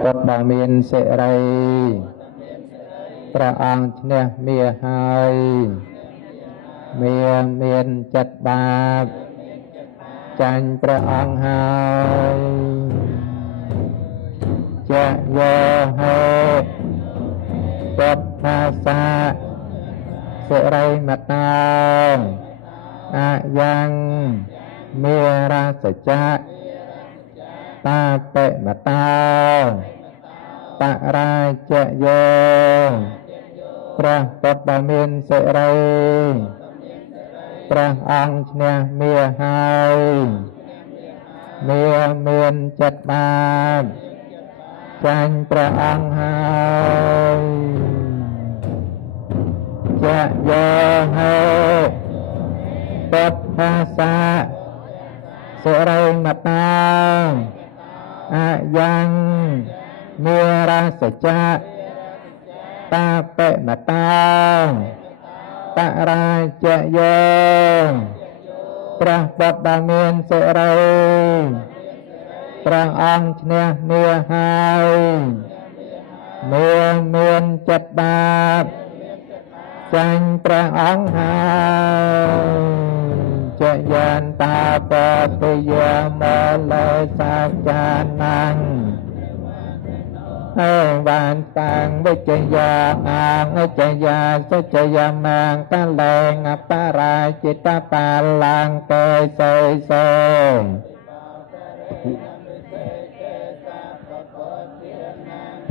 ពុទ្ធដ៏មានសិរីព្រះអង្គឈ្នះមាសហើយមានចិត្តបាបចាញ់ព្រះអង្គហើយជាយោហេពុទ្ធភាសាសិរីមតាអាយ៉ាងមេរាសច្ចៈតាបិមតាបរាជយោព្រះពុទ្ធដ៏មានសិរីព្រះអង្គឈ្នះមាសហើយមានចិត្តបាបចាញ់ព្រះអង្គហើយជាយោហេពុទ្ធភាសាសិរីមតាអាយ៉ាងមេរាសច្ចៈតាបិមតាបរាជយោព្រះពុទ្ធដ៏មានសិរីព្រះអង្គឈ្នះមាសហើយមានចិត្តបាបចាញ់ព្រះអង្គហើយចយានតាបតិយាមលេសាចានាងវានតាំងវិជ្ជយាអាងវិជ្ជយាសច្ចយាមាងកលែងអបរាជិតបាឡាងកេសេសេ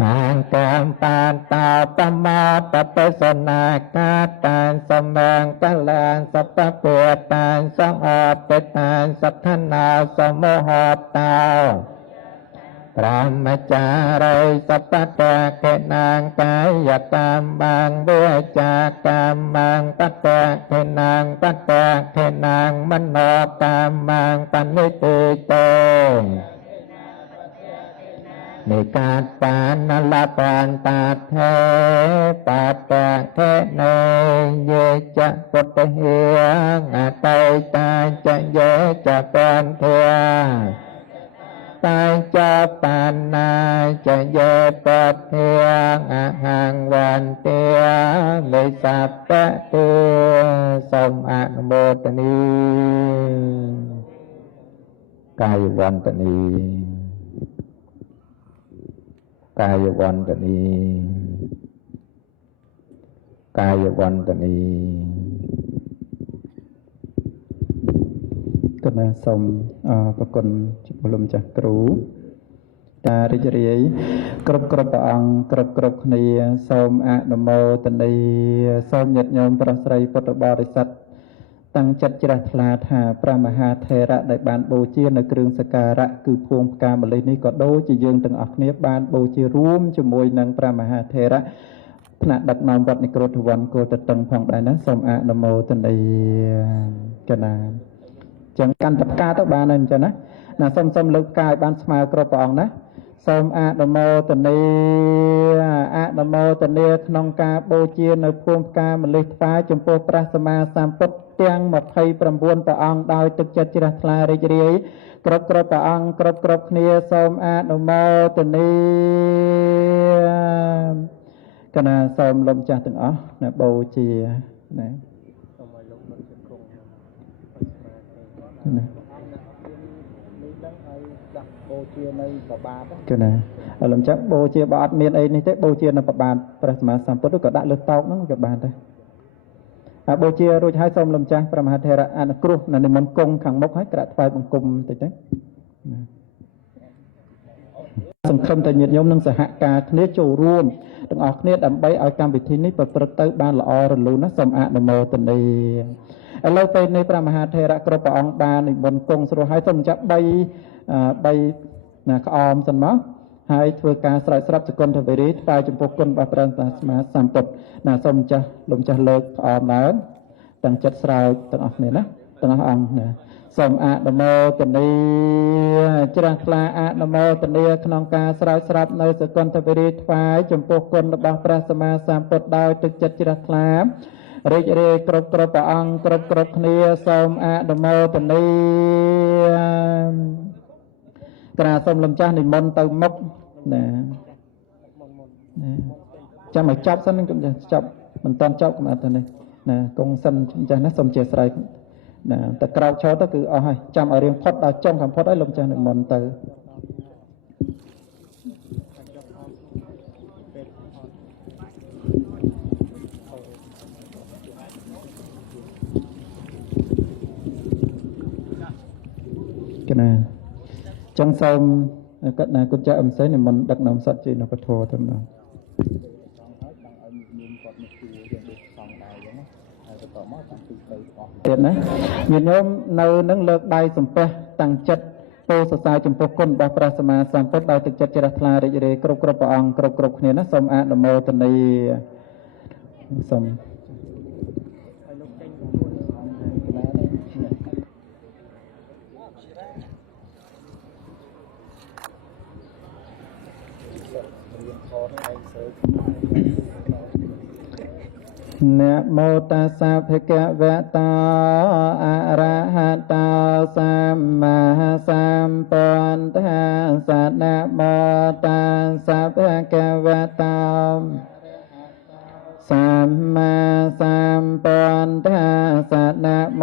អាងកំបានតាបមាតបសនាកាតានសម្បាងកលានសពពុតានសង្អបតានសទ្ធនាសមោហតាព្រមចារិសពតកេណាងកាយកម្មបាងវាចាកម្មបាងបតកេណាងបតកេណាងមនោកម្មបាងបនិតិតេនិកាតបានលបានតាថេបតកេណេយេចពុទ្ធិអតេតាចយេចបានធាតាចបានណាចយេបតិអហង្វន្តិមេសពតិសូមអនុមោទនីកាយវន្តនីកាយវន្តនីកាយវន្តនីគណៈសូមប្រគុណជំនុំចាស់គ្រូតារីករាយគ្រប់ព្រះអង្គគ្រប់គ្នាសូមអនុមោទនីសូមញាតិញោមប្រុសស្រីពុទ្ធបរិស័ទតាំងចិត្តជ្រះថ្លាថាព្រះមហាថេរៈដែលបានបូជានៅគ្រឿងសក្ការៈគឺភួងផ្កាម្លិះនេះក៏ដូចជាយើងទាំងអស់គ្នាបានបូជារួមជាមួយនឹងព្រះមហាថេរៈថ្នាក់ដឹកនាំវត្តនិក្រូធវ័នគោលតតឹងផងដែរណាសូមអនុមោទនីកណាចឹងកាន់តែផ្កាទៅបានហើយអញ្ចឹងណាសូមលើកផ្កាឲ្យបានស្មើគ្រប់ព្រះអង្គណាសូមអនុមោទនីក្នុងការបូជានៅភូមិផ្កាម្លិះថ្វាយចំពោះព្រះសម្មាសម្ពុទ្ធទាំង29ព្រះអង្គដោយទឹកចិត្តជ្រះថ្លារីករាយគ្រប់ព្រះអង្គគ្រប់គ្នាសូមអនុមោទនីកណាសូមលោកចាស់ទាំងអស់ណាបូជាណាសូមឲ្យលោកមិនជង្គង់ណាបូជានៅប្របាទគឺណាលំចាស់បូជាបើអត់មានអីនេះទេបូជានៅប្របាទព្រះសម្មាសម្ពុទ្ធក៏ដាក់លើតោកហ្នឹងក៏បានដែរបូជារួចហើយសូមលំចាស់ព្រះមហាថេរៈអនុគ្រោះនៅនិមន្តគង់ខាងមុខហើយក្រាក់ថ្វាយបង្គំតិចទៅសង្ឃឹមតែញាតិញោមនឹងសហការគ្នាចូលរួមទាំងអស់គ្នាដើម្បីឲ្យកម្មវិធីនេះប្រព្រឹត្តទៅបានល្អរលូនណាសូមអនុមោទនីឥឡូវពេលនេះព្រះមហាថេរៈគ្រប់ព្រះអង្គបាននិមន្តគង់ស្រួលហើយសូមចាក់3ក្អមសិនមកហើយធ្វើការស្រោចស្រពសកុនធវេរីថ្វាយចំពោះគុណរបស់ព្រះសម្មាសម្ពុទ្ធណាសូមចាស់លោកចាស់លើកក្អមឡើងទាំងចិត្តស្រោចទាំងអស់គ្នាណាទាំងអស់អង្គណាសូមអនុមោទនីជ្រះថ្លាអនុមោទនីក្នុងការស្រោចស្រពនៅសកុនធវេរីថ្វាយចំពោះគុណរបស់ព្រះសម្មាសម្ពុទ្ធដោយទឹកចិត្តជ្រះថ្លារីករាយគ្រប់ព្រះអង្គគ្រប់គ្នាសូមអនុមោទនីក្រាសូមលំចាស់និមន្តទៅមុខ nèចាំមកចាប់សិនខ្ញុំចាប់មិនតាន់ចាប់កំអត់ទៅនេះណាកងសិនចាស់ណាសូមជាស្រ័យណាតែក្រោកឈរទៅគឺអស់ហើយចាំឲ្យរៀងផុតដល់ចុងខាងផុតហើយលោកចាស់និមន្តទៅកណាចឹងសូមគាត់ណាគុណចាស់អឹមសេនិមន្តដឹកនាំសត្វជានៅពធទៅម្ដងទៀតណាញាតិញោមនៅនឹងលើកដៃសំពះតាំងចិត្តពោសរសើរចំពោះគុណរបស់ព្រះសម្មាសម្ពុទ្ធដោយទឹកចិត្តជ្រះថ្លារីករាយគ្រប់ព្រះអង្គគ្រប់គ្នាណាសូមអនុមោទនាសូមนะโมตัสสะภะคะวะโตอะระหะโตสัมมาสัมพุทธัสสะนะโมตัสสะภะคะวะโตสัมมาสัมพุทธัสสะนะโม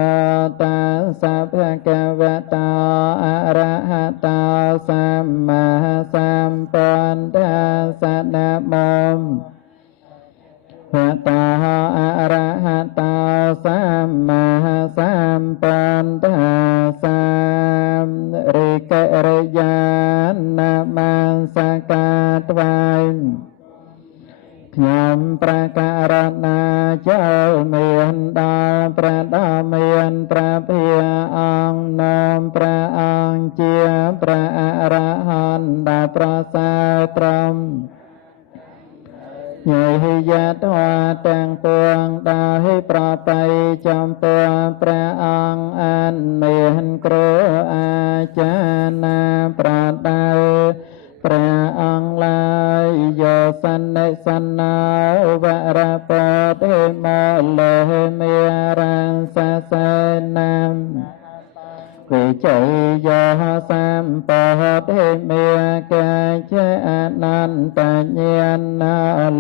ตัสสะภะคะวะโตอะระหะโตสัมมาสัมพุทธัสสะนะโมพระตาอะระหะโตสัมมาสัมพุทธัสสะริกะริยานะมัสการថ្វាយខ្ញុំប្រការណាចូលមានដល់ព្រះដ៏មានព្រះភិអង្គនាមព្រះអង្គជាព្រះអរហន្តដែលប្រសើរត្រង់ញយយតវទាំងពួងដោយប្របីចំពោះព្រះអង្គអនមានគ្រូអាចារ្យណាប្រដៅព្រះអង្គឡើយយោសន្និសណ្ណោវរពតិមលេមេរាសសេនាមវិជ័យយោសម្បតិមេកាជាអនន្តញ្ញាណ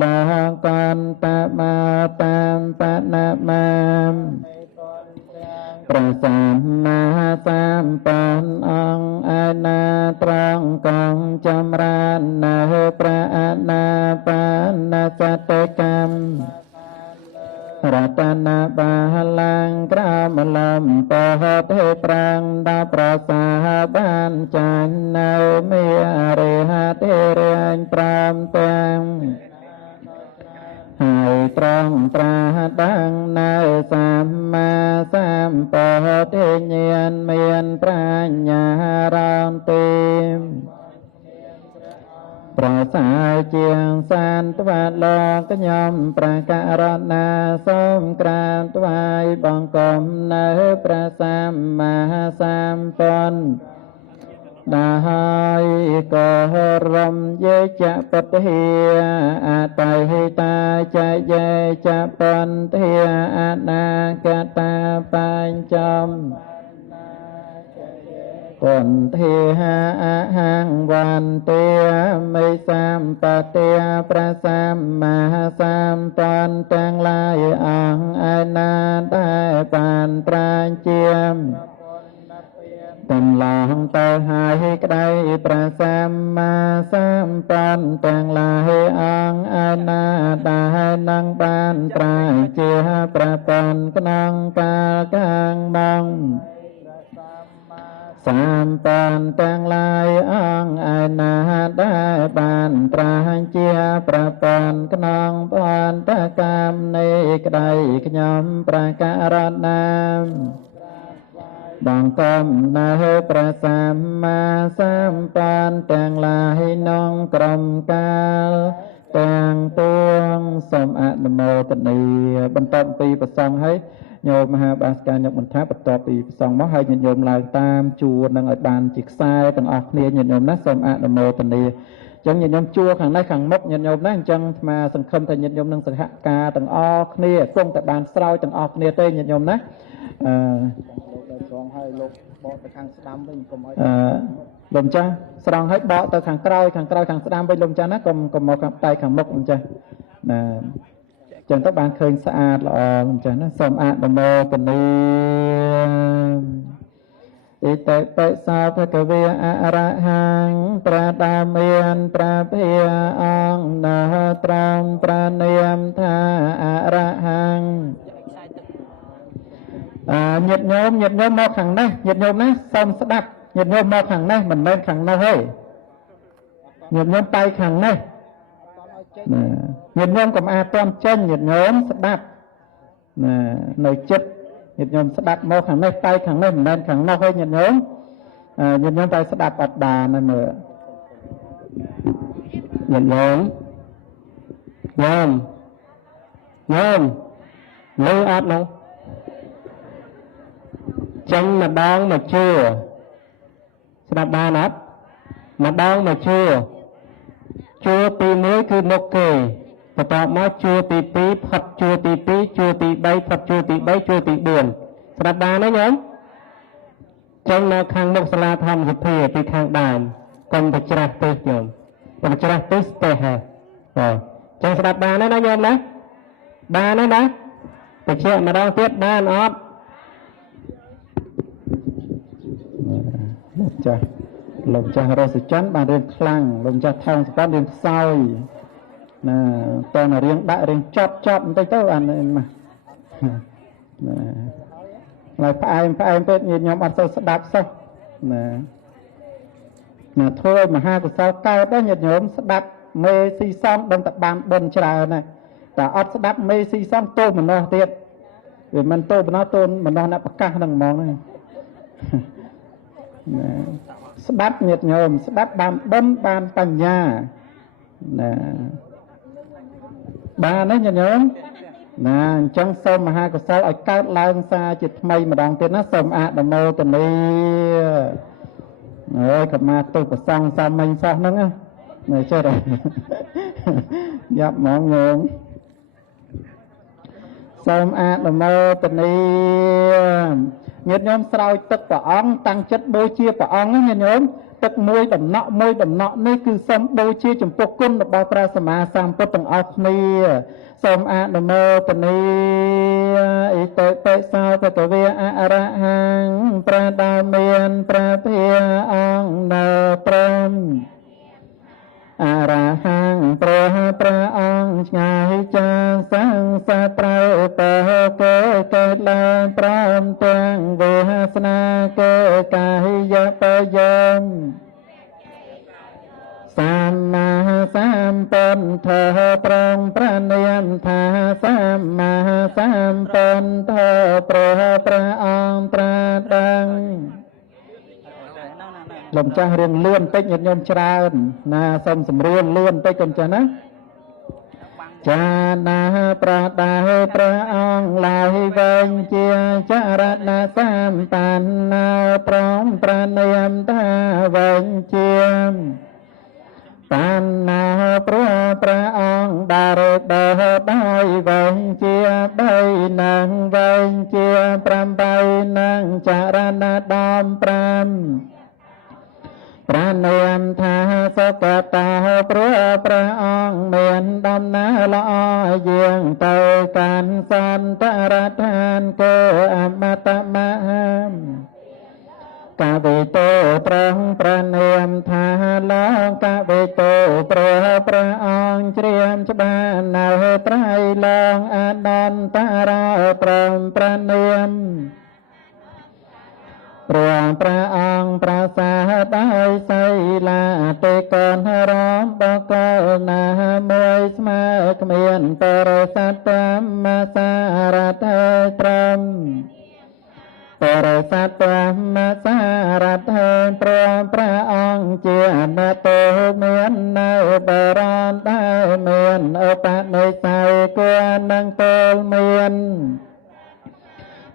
លកន្តមាតាមបណមាមព្រះសម្មាសម្ពុទ្ធអង្គឯណាត្រង់កងចម្រើននៅព្រះអនាបានសតិកម្មរតនបាលังក្រមលំបហទេប្រាំងដល់ប្រសាបានចាញ់នៅមេរិហទេរាញប្រាំទាំងហើយត្រង់ប្រាដាំងនៅសម្មាសម្ពុទ្ធញ្ញាណមានប្រាជ្ញារងទីប្រសើរជាងសានត្វាលោកខ្ញុំប្រការណាសូមក្រាបថ្វាយបង្គំនៅព្រះសម្មាសម្ពុទ្ធដោយក៏រំយេចពុទ្ធាអតៃហេតាចយេចបន្ធាអនាគតាបញ្ចំពុន្ធាអហង្វន្ទាមិសម្បទាព្រះសម្មាសម្ពុទ្ធទាំងឡាយអង្គឯណាដែលបានប្រាជ្ញាទាំងឡងទៅហើយក្តីព្រះសម្មាសម្ពុទ្ធទាំងឡាយអង្គឯណាដែលនឹងបានប្រាជ្ញាប្រពន្ធក្នុងកាលខាងមុខសម្ពុទ្ធទាំងឡាយអង្គឯណាដែលបានប្រាជ្ញាប្រពន្ធក្នុងបន្តកម្មនៃក្តីខ្ញុំប្រការណាបង្កំនៅព្រះសម្មាសម្ពុទ្ធទាំងឡាយក្នុងក្រុមកាលទាំងពួងសូមអនុមោទនាបន្ទាប់ពីប្រសងហើយញោមមហាបាសការញឹកបន្ថាបន្ទាប់ពីប្រសងមកហើយញាតិញោមឡើងតាមជួរនឹងឲ្យបានជាខ្សែទាំងអស់គ្នាញាតិញោមណាសូមអនុមោទនាអញ្ចឹងញាតិញោមជួរខាងនេះខាងមុខញាតិញោមណាអញ្ចឹងអាត្មាសង្ឃឹមថាញាតិញោមនឹងសហការទាំងអស់គ្នាគង់តែបានស្រោចទាំងអស់គ្នាទេញាតិញោមណាលោកដែលស្រងឲ្យលោក លំចាស់ស្រង់ឲ្យបកទៅខាងក្រោយខាងស្ដាំវិញលំចាស់ណាកុំមកខាងតែខាងមុខលំចាស់ណាចឹងទៅបានឃើញស្អាតល្អលំចាស់ណាសូមអនុមោទនាអ៊ីតេបិសាភគវេអរហង្គប្រាដាមានប្រាភាអង្គណាត្រង់ប្រានាមថាអរហង្គញាតិញោមមកខាងនេះញាតិញោមណាសូមស្ដាប់ញាតិញោមមកខាងនេះមិនមែនខាងនោះទេញាតិញោមទៅខាងនេះញាតិញោមកុំអាតន់ចេញញាតិញោមស្ដាប់នៅចិត្តញាតិញោមស្ដាប់មកខាងនេះទៅខាងនេះមិនមែនខាងនោះទេញាតិញោមទៅស្ដាប់អត់បានណាមើលញាតិញោមលើអត់នោះចេញម្ដងមកជួស្ដាប់បានអត់ម្ដងមកជួទី1គឺមុខគេបន្ទាប់មកជួទី2ផុតជួទី2ជួទី3ផុតជួទី3ជួទី4ស្ដាប់បានទេញោមចេញមកខាងមុខសាលាធម្មសភាពីខាងដើមកុំទៅច្រាស់ពេកញោមកុំច្រាស់ពេកស្ទះហ่ะចឹងស្ដាប់បានទេណាញោមណាបានទេណាបញ្ជាក់ម្ដងទៀតបានអត់លោកចាស់រស់ច័ន្ទបានរៀងខ្លាំងលោកចាស់ថោងសកលរៀងខ្សោយណាតើរៀងដាក់រៀងចប់បន្តិចទៅអានេះណាឡើយផ្អែមពេកញាតិញោមអត់សូវស្ដាប់សោះណាធ្វើមហាកុសលកើតដែរញាតិញោមស្ដាប់មេស៊ីសំដឹងតែបានបុណ្យច្រើនណាតែអត់ស្ដាប់មេស៊ីសំទោសមនោះទៀតវាមិនទោសមនោះទោសមនោះអ្នកប្រកាសហ្នឹងហ្មងណាស្ដាប់ញាតិញោមស្ដាប់បានបុណ្យបានបញ្ញាណាបានទេញាតិញោមណាអញ្ចឹងសូមមហាកុសលឲ្យកើតឡើងសារជាថ្មីម្ដងទៀតណាសូមអនុមោទនាកម្មាទុប្រសងសាមិញសោះហ្នឹងណាចេះទេយ៉ាប់ហ្មងញោមសូមអនុមោទនាញាតិញោមស្រោចទឹកព្រះអង្គតាំងចិត្តបូជាព្រះអង្គញាតិញោមទឹកមួយដំណក់នេះគឺសូមបូជាចំពោះគុណរបស់ព្រះសម្មាសម្ពុទ្ធទាំងអស់គ្នាសូមអនុមោទនាអ៊ីតេបិសាភគវេអរហង្គប្រាដាមានប្រាភាអង្គនៅព្រមអរហង្គព្រះអង្គឆ្ងាយចាសង្សារត្រូវទៅគេឡើងព្រមទាំងវាសនាគេកាយបយមសម្មាសម្ពុទ្ធប្រងប្រនាមថាសម្មាសម្ពុទ្ធព្រះអង្គត្រាស់ដឹងលំចាស់រៀងលឿនតិចញាតិញោមច្រើនណាសូមសម្រួលលឿនតិចកុំចាស់ណាចាណាប្រដាព្រះអង្គឡើយវិញជាចរណសម្បណ្ណាប្រងប្រនាមថាវិញជាបណ្ណាព្រះអង្គដារដោយវិញជា3នឹងវិញជា8នឹងចរណដំ5ប្រនាមថាសុគតាព្រះអង្គមានដំណើរល្អយាងទៅកាន់សន្តរឋានគេអមតមហាកាវេតោត្រង់ប្រនាមថាឡើងកាវេតោព្រះអង្គជ្រាមច្បាស់នៅត្រៃឡើងអនន្តរាប្រំប្រនាមព្រះអង្គប្រាសាទដោយសីលាទេកនរំបកលណាមួយស្មើគ្មានបរិស័ទមសារថេត្រមបរិស័ទមសារថេព្រះអង្គជាអនតោមាននៅបរនដែលមានឧបនិស្ស័យគួរនឹងពលមាន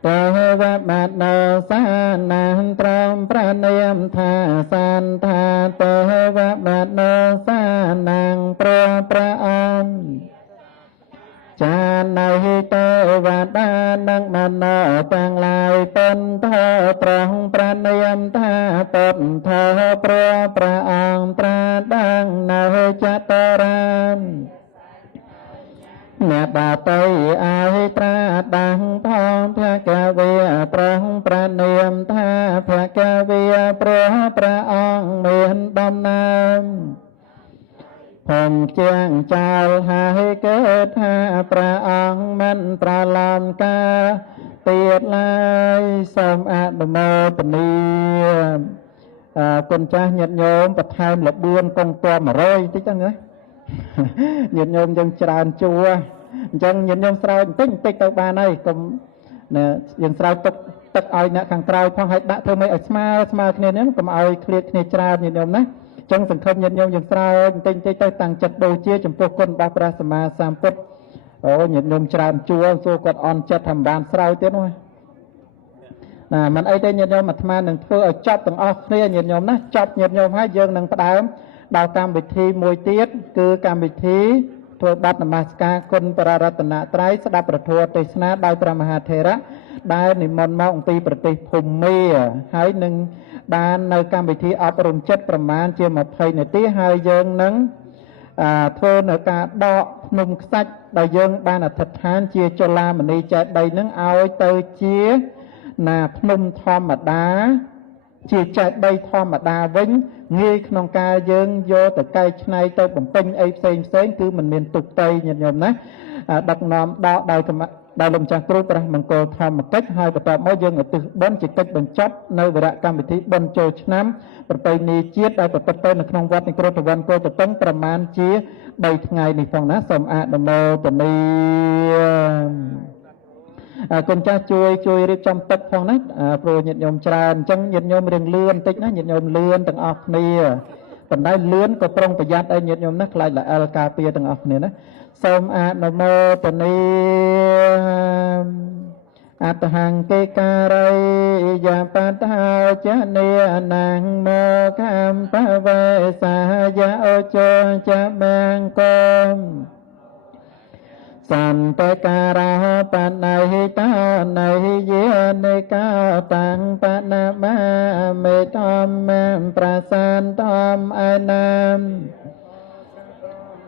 តើវបណោសានានត្រមប្រនាមថាសន្តាតើវបណោសានាងព្រះអង្គចា ណៃតេវតានឹងមនោទាំងឡាយពន្ធត្រង់ប្រនាមថាពន្ធព្រះអង្គត្រាដឹងនៅចតរានអ្នកបាតីអាយត្រាដាំងផងភគវាប្រងប្រនាមថាភគវាព្រះអង្គមានដំណើរผมជាងចោលហើយគេថាព្រះអង្គមិនប្រឡំការទៀតឡើយសូមអនុមោទនាគុណចាស់ញាតិញោមបន្ថែមលបឿនកងទ័ព100តិចហ្នឹងណាញាតិញោមយើងច្រើនជួអញ្ចឹងញាតិញោមស្រោចបន្តិចទៅបានហើយកុំយើងស្រោចទឹកឲ្យអ្នកខាងក្រោយផងឲ្យដាក់ធ្វើម៉េចឲ្យស្មើគ្នានេះកុំឲ្យឃ្លាតគ្នាច្រើនញាតិញោមណាចឹងសង្ឃឹមញាតិញោមយើងស្រោចបន្តិចទៅតាំងចិត្តដូចជាចំពោះគុណរបស់ព្រះសម្មាសម្ពុទ្ធអូញាតិញោមច្រើនជួសួរគាត់អន់ចិត្តថាមិនបានស្រោចទៀតនោះណាមិនអីទេញាតិញោមអាត្មានឹងធ្វើឲ្យចប់ទាំងអស់គ្នាញាតិញោមណាចប់ញាតិញោមហើយយើងនឹងផ្ដើមដល់កម្មវិធីមួយទៀតគឺកម្មវិធីធ្វើបទនមស្ការគុណព្រះរតនត្រ័យស្ដាប់ប្រធមទេសនាដោយព្រះមហាថេរៈដែលនិមន្តមកអំពីប្រទេសភូមាហើយនឹងបាននៅកម្មវិធីអប់រំចិត្តប្រមាណជា20នាទីហើយយើងនឹងធ្វើនៅការដកភ្នំខ្សាច់ដែលយើងបានអធិដ្ឋានជាចលាមនីចេតិយនឹងឲ្យទៅជាភ្នំធម្មតាជាចេតិយធម្មតាវិញងាយក្នុងការយើងយកទៅកែច្នៃទៅបំពេញអីផ្សេងគឺមិនមានទុកតៃញាតិញោមណាដឹកនាំដកដោយលោកម្ចាស់គ្រូព្រះមង្គលធម្មកិច្ចហើយបន្ទាប់មកយើងឧទ្ទិសបុណ្យជាកិច្ចបញ្ចប់នៅវរៈកម្មវិធីបុណ្យចូលឆ្នាំប្រពៃណីជាតិដែលប្រព្រឹត្តទៅនៅក្នុងវត្តនៃគ្រោះតវ៉ាន់កោតតឹងប្រមាណជា3ថ្ងៃនេះផងណាសូមអនុមោទនាគុណចាស់ជួយរៀបចំទឹកផងណាព្រោះញាតិញោមច្រើនអញ្ចឹងញាតិញោមរៀងលឿនបន្តិចណាញាតិញោមលឿនទាំងអស់គ្នាប៉ុន្តែលឿនក៏ប្រុងប្រយ័ត្នឲ្យញាតិញោមណាខ្លាចល្អិលការពារទាំងអស់គ្នាណាសូមអនុមោទនាអតហង្កេការ័យយាបតាចនេអនាងមកមបវេសាយអូចចមាងកមសន្តការៈបណៃតាណៃយានិកោតាំងបណមាមេធម្មប្រសានធម្មអនាម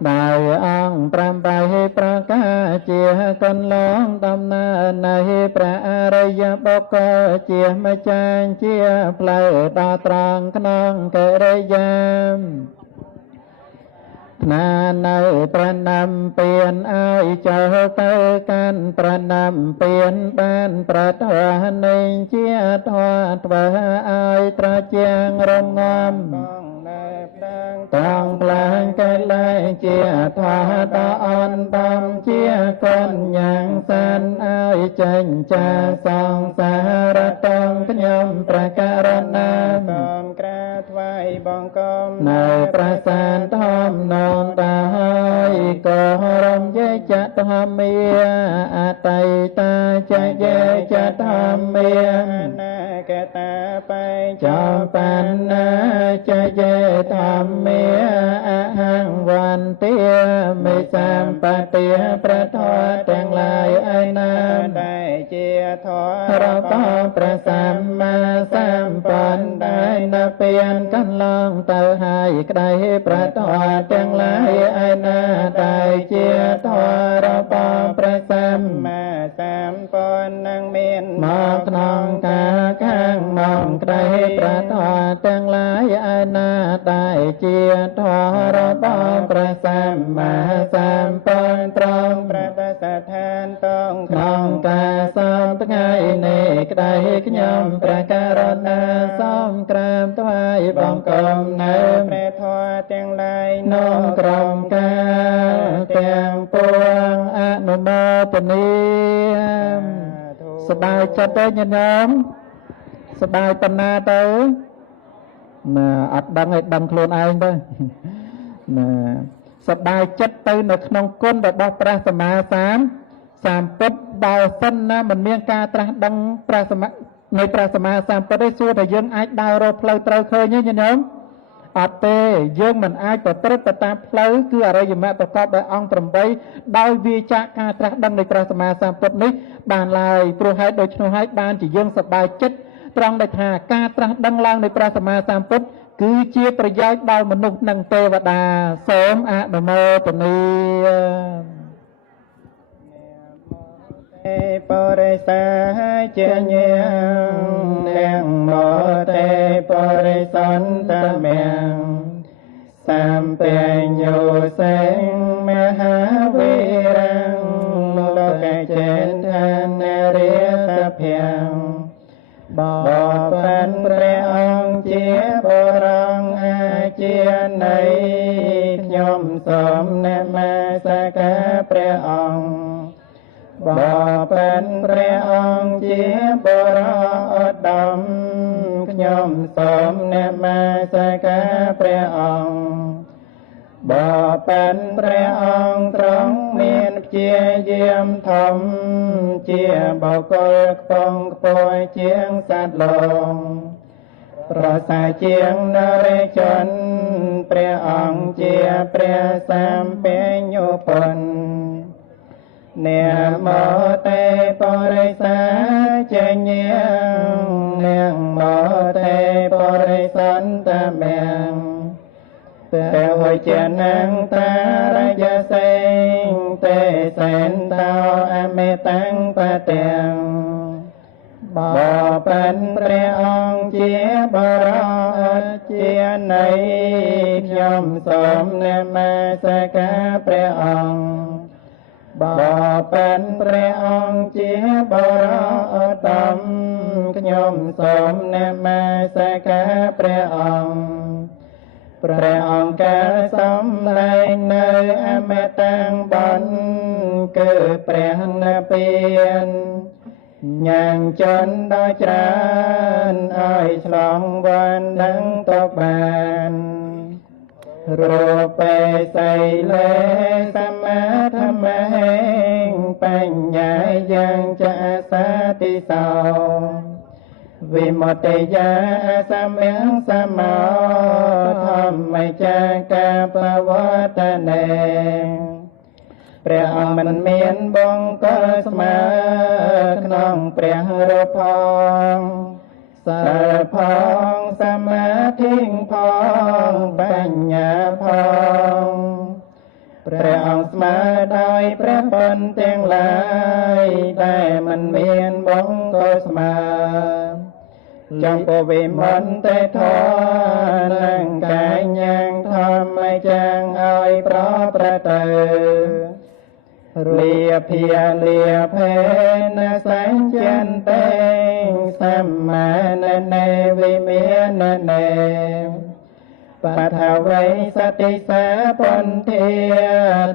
ដោយអង្គ8ប្រការជាកន្លងដំណើរនៃព្រះអរិយបុគ្គលជាម្ចាស់ជាផ្លូវដល់ត្រង់ក្នុងកិរិយាណានៅប្រណាំពៀនឲ្យចូលទៅកាន់ប្រណាំពៀនបានប្រទនៃជាធម៌ធ្វើឲ្យត្រជាងរងំតងផ្លាងកែលែងជាធម៌តអនបំជាកូនយ៉ាងសានឲ្យចេញចាសង្សារតងខ្ញុំប្រការណាសូមក្រាបថ្វាយបង្គំនៅប្រសានធម្មនំតាហើយក៏រំយេចធម្មាអតីតាចយេចធម្មាណាកតាបេចោបណ្ណាចយេធម្មាអហង្វន្តិមេសម្បត្តិប្រធមទាំងឡាយឯណាដែលជាធម៌របស់ព្រះសម្មាសម្ពុទ្ធដែលនៅពៀនកន្លងទៅហើយក្តីប្រធមទាំងឡាយឯណាដែលជាធម៌របស់ព្រះសម្មាសម្ពុទ្ធនឹងមានមកក្នុងការខាងមកក្តីប្រធមទាំងឡាយឯណាដែលជាធម៌របស់ព្រះសម្មាសម្ពុទ្ធត្រង់ប្រតិស្ថានតងក្នុងការសំថ្ងៃនេះក្តីខ្ញុំព្រះករណាសូមក្រាបថ្វាយបង្គំនៅព្រះធម៌ទាំងឡាយក្នុងក្រុមការទាំងពួងអនុមោទនាសប្បាយចិត្តទេញាតិញោមសប្បាយប៉ុណ្ណាទៅណាអត់ដឹងឲ្យដឹងខ្លួនឯងទៅណាសប្បាយចិត្តទៅនៅក្នុងគុណរបស់ព្រះសម្មាសម្ពុទ្ធបើសិនណាមិនមានការត្រាស់ដឹងព្រះសម្មាសម្ពុទ្ធទេសួរតែយើងអាចដើររកផ្លូវត្រូវឃើញទេញាតិញោម អត់ទេយើងមិនអាចប្រព្រឹត្តទៅតាមផ្លូវគឺអរិយមគ្គប្រកបដោយអង្គ8ដោយវាចាកការត្រាស់ដឹងនៃព្រះសម្មាសម្ពុទ្ធនេះបានឡើយព្រោះហេតុដូច្នោះហើយបានជាយើងសប្បាយចិត្តត្រង់ដែលថាការត្រាស់ដឹងឡើងនៃព្រះសម្មាសម្ពុទ្ធគឺជាប្រយោជន៍ដល់មនុស្សនិងទេវតាសូមអនុមោទនាបរិសាជាញានាងមោតេបរិសន្តមេសម្ពេញោសេងមហាវីរੰលោកចេនធានរិសភាំងបបិនព្រះអង្គជាបរងអាជាណៃខ្ញុំសូមនមស្ការព្រះអង្គបបិនព្រះអង្គជាបរឧត្តមខ្ញុំសូមនមស្ការព្រះអង្គបបិនព្រះអង្គទ្រង់មានព្យាយាមធំជាបុគ្គលខ្ពង់ខ្ពស់ជាងសត្វលោកប្រសើរជាងនរជនព្រះអង្គជាព្រះសម្បញ្ញុពុទ្ធនាមតេបរិសាចេញនាងមតេបរិសន្តមេទេវជានាងតារយសេងទេសេនតោអមេតាំងបទាំងបបិនព្រះអង្គជាបរោជាណៃខ្ញុំសូមនមស្ការព្រះអង្គបបិនព្រះអង្គជាបរោត្តមខ្ញុំសូមនមស្ការព្រះអង្គព្រះអង្គការសំដែងនៅអមតាំងបនគឺព្រះនិព្វានញ៉ាំងចន់ដល់ច្រើនឲ្យឆ្លងវណ្ណដឹងទៅបានរូបេសីលេសមាធម្មហេងបញ្ញាយ៉ាងចាសាតិសោវិមតិយាសម្មាសមោធម្មចាកាបវតនេព្រះអង្គមិនមានបងកលស្មើក្នុងព្រះរូបផងសិលផងសមាធិផងបញ្ញាផងព្រះអង្គស្មើដោយព្រះបុណ្យទាំងឡាយដែលមិនមានបងកលស្មើចំពោះវិមន្តេធននិងកាយញាងធម្មចាងឲ្យប្រព្រឹត្តទៅលាភាលាភេនសញ្ចន្តេសម្មាននេវិមាននេបថាវៃសតិសាពន្ធា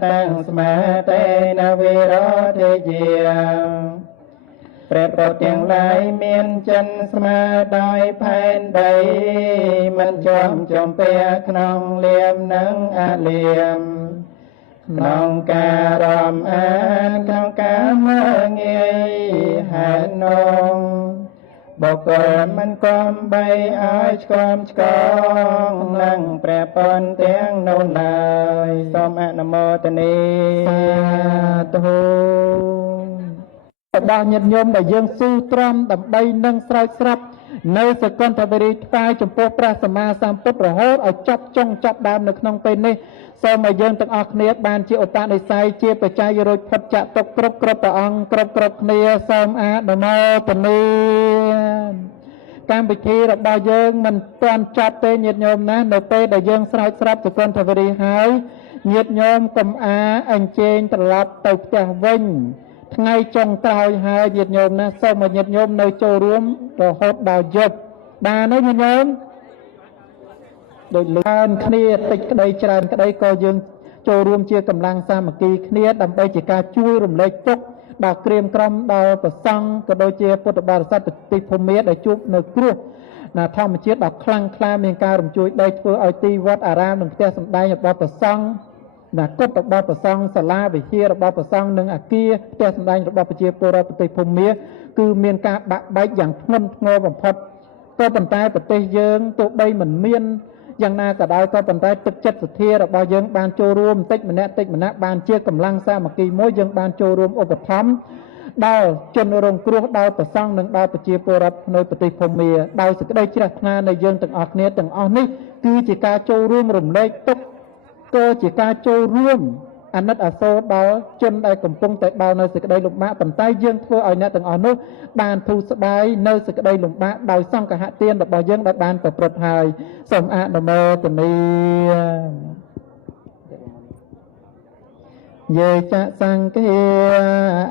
តាំងស្មាតេនវិរោធិយាព្រះពុទ្ធទាំងឡាយមានចិនស្មើដោយផែនដីមិនចំចំពះក្នុងលៀមនិងអលៀមក្នុងការរំអានក្នុងការមើងងាយហេតុនងបុគ្គលមិនគំបីឲ្យឆ្កំឆ្កងនឹងព្រះបុណ្យទាំងនោះឡើយសូមអនុមោទនាសាធុរបស់ញាតិញោមដែលយើងស៊ូទ្រាំដើម្បីនឹងស្រោចស្រពនៅសកលធវរីថ្វាយចំពោះព្រះសម្មាសម្ពុទ្ធរហូតឲ្យចប់ចុងចប់ដើមនៅក្នុងពេលនេះសូមឲ្យយើងទាំងអស់គ្នាបានជាឧបនិស្ស័យជាបច្ច័យរួចផុតចាកទុក្ខគ្រប់ព្រះអង្គគ្រប់គ្នាសូមអនុមោទនាកម្មវិធីរបស់យើងមិនទាន់ចប់ទេញាតិញោមណានៅពេលដែលយើងស្រោចស្រពសកលធវរីហើយញាតិញោមកុំអាអញ្ជើញត្រឡប់ទៅផ្ទះវិញថ្ងៃចុងក្រោយហើយញាតិញោមណាសូមឲ្យញាតិញោមនៅចូលរួមរហូតដល់យប់បានទេញាតិញោមដូចលឿនគ្នាតិចក្តីច្រើនក្តីក៏យើងចូលរួមជាកម្លាំងសាមគ្គីគ្នាដើម្បីជាការជួយរំលែកទុក្ខដល់ក្រៀមក្រំដល់ប្រសង់ក៏ដូចជាពុទ្ធបរិស័ទទីភូមិដែលជួបនៅគ្រោះធម្មជាតិដ៏ខ្លាំងក្លាមានការរំជួយដីធ្វើឲ្យទីវត្តអារាមនិងផ្ទះសម្ដែងរបស់ប្រសង់គុតរបស់ប្រសង់សាលាវិហាររបស់ប្រសង់និងអគារផ្ទះសម្ដែងរបស់ប្រជាពលរដ្ឋប្រទេសភូមាគឺមានការបាក់បែកយ៉ាងធ្ងន់ធ្ងរបំផុតក៏ប៉ុន្តែប្រទេសយើងទោះបីមិនមាន យ៉ាងណាក៏ដោយក៏ប៉ុន្តែទឹកចិត្តសទ្ធារបស់យើងបានចូលរួមបន្តិចម្នាក់បានជាកម្លាំងសាមគ្គីមួយយើងបានចូលរួមឧបត្ថម្ភដល់ជនរងគ្រោះដល់ប្រសង់និងដល់ប្រជាពលរដ្ឋនៅប្រទេសភូមាដោយសេចក្តីជ្រះថ្លានៃយើងទាំងអស់គ្នាទាំងអស់នេះគឺជាការចូលរួមរំលែកទុក្ខក៏ជាការចូលរួមអាណិតអាសូរដល់ជនដែលកំពុងតែដល់នៅសេចក្តីលំបាកប៉ុន្តែយើងធ្វើឲ្យអ្នកទាំងអស់នោះបានធូរស្បើយនៅសេចក្តីលំបាកដោយសង្ឃហទានរបស់យើងដែលបានប្រព្រឹត្តហើយសូមអនុមោទនាយេចសង្ឃា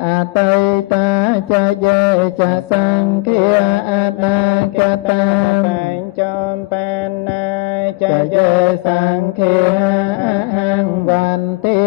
អតីតាចយេចសង្ឃាអនាគតាបញ្ចំបានណាចយេសង្ឃាអង្វន្ទា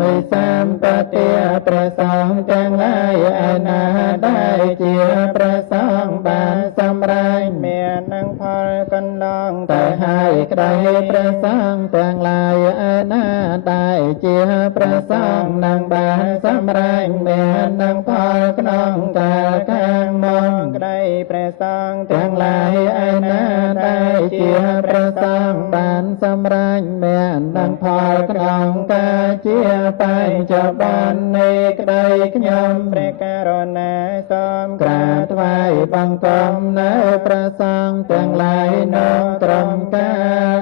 មិសម្បទាព្រះសង្ឃទាំងឡាយឯណាដែលជាព្រះសង្ឃបានសម្រេចមាននឹងផលកន្លងតែហើយក្តីព្រះសង្ឃទាំងឡាយឯណាដែលជាព្រះសង្ឃនឹងបានសម្រេចមាននឹងផលក្នុងកាលខាងមុខក្តីព្រះសង្ឃទាំងឡាយឯណាដែលជាព្រះសង្ឃបានសម្រេចមាននឹងផលក្នុងកាលជាបច្ចុប្បន្ននេះក្តីខ្ញុំព្រះករុណាសូមក្រាបថ្វាយបង្គំនៅព្រះសង្ឃទាំងឡាយនៅត្រឹមកាល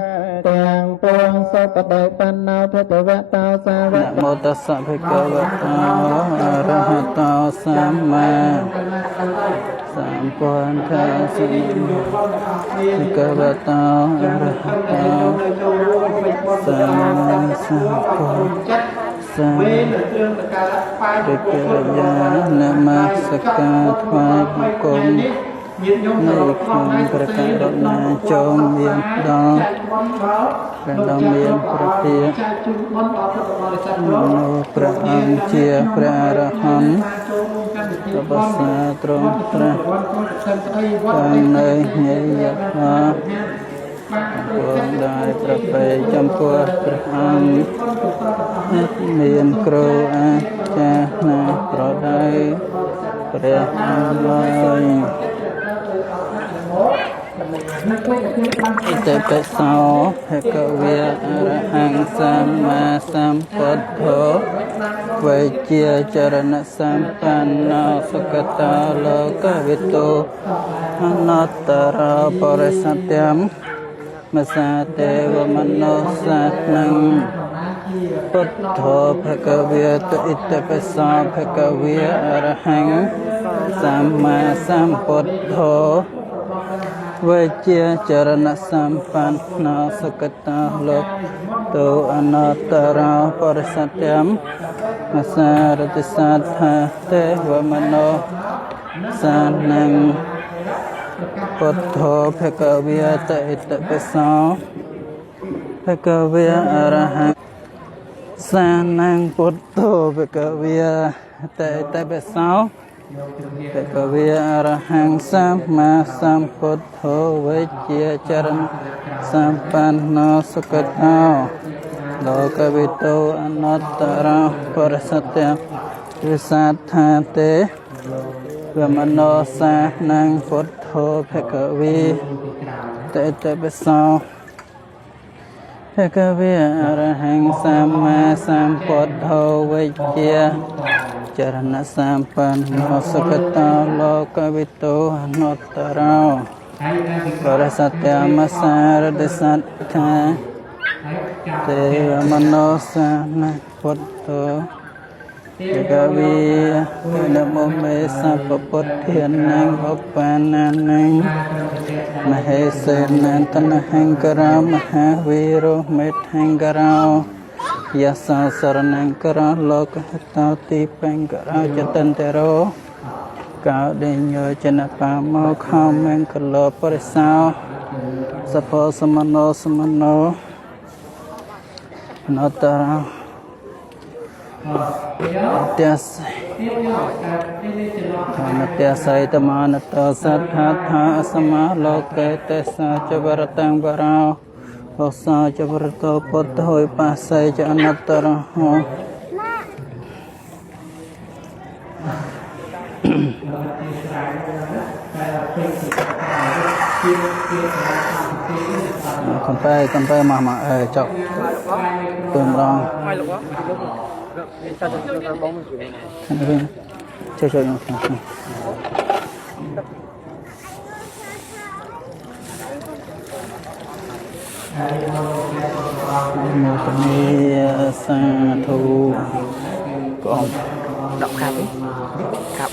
ទាំងពួងសុបតិបណ្ណោភគវតោសាវកមោតស្សៈភគវតោអរហតោសម្មាសម្ពុទ្ធស្សៈភគវតោអរហតោសម្មាសម្ពុទ្ធសាវកវិករយានមស្ការថ្វាយបង្គំនៅក្នុងព្រះករុណាចូលមានដល់ព្រះដ៏មានព្រះទានៅព្រះអង្គជាព្រះអរហន្តរបស់សាត្រង់ត្រាស់តាមនៅញយថាពួកដែលប្រពៃចំពោះព្រះអង្គមានគ្រូអាចារ្យណាប្រដៅព្រះអង្គឡើយឥតបិសោភគវេអរហង្គសម្មាសម្ពុទ្ធោវេជាចរណសម្បណ្ណោសុគតោលោកវិទូអនត្តរបរិសत्यមមសាទេវមនោសានំពុទ្ធោភគវេតឥតបិសោភគវេអរហង្គសម្មាសម្ពុទ្ធោវេជាចរណសម្បណ្ណោសុគតោលោកទូអនត្តរោបរិសत्यមមសារតិសាថាទេវមនោសានំពុទ្ធោភគវេតឥតបិសោភគវេអរហង្គសានំពុទ្ធោភគវេតឥតបិសោភគវេអរហង្គសម្មាសម្ពុទ្ធោវេជាចរណសម្បណ្ណោសុគតោលោកវិទូអនត្តរោបរិសত্যវិសាថាទេវមនោសានំពុទ្ធោភគវេតឥតបិសោភគវេអរហង្គសម្មាសម្ពុទ្ធោវេជាចរណសម្បណ្ណោសុគតោលោកវិទូអនត្តរោបរិសត្യമសារតិសត្ថាទេវមនោសានពុទ្ធោភគវេនមោមេសពពុទ្ធានាងឧបានានាងមហេសេនតនហង្ករោមហាវីរោមេថង្ករោយសោសរណង្ករោលោកហតោទីបង្ករោចតន្តរោកោដេញយោចនបាមោខោមង្គលបរិសោសពោសមនោសមនោអនត្តរោទាសអនទាសៃតមានតោសត្ថាថាសមលោកេតេសាចវរតੰវរោអសាចវរតោពុទ្ធហុយបាសៃចអនត្តរហោ con pe mà chậu tôm rong chơi một cái sa thu con đọc khắp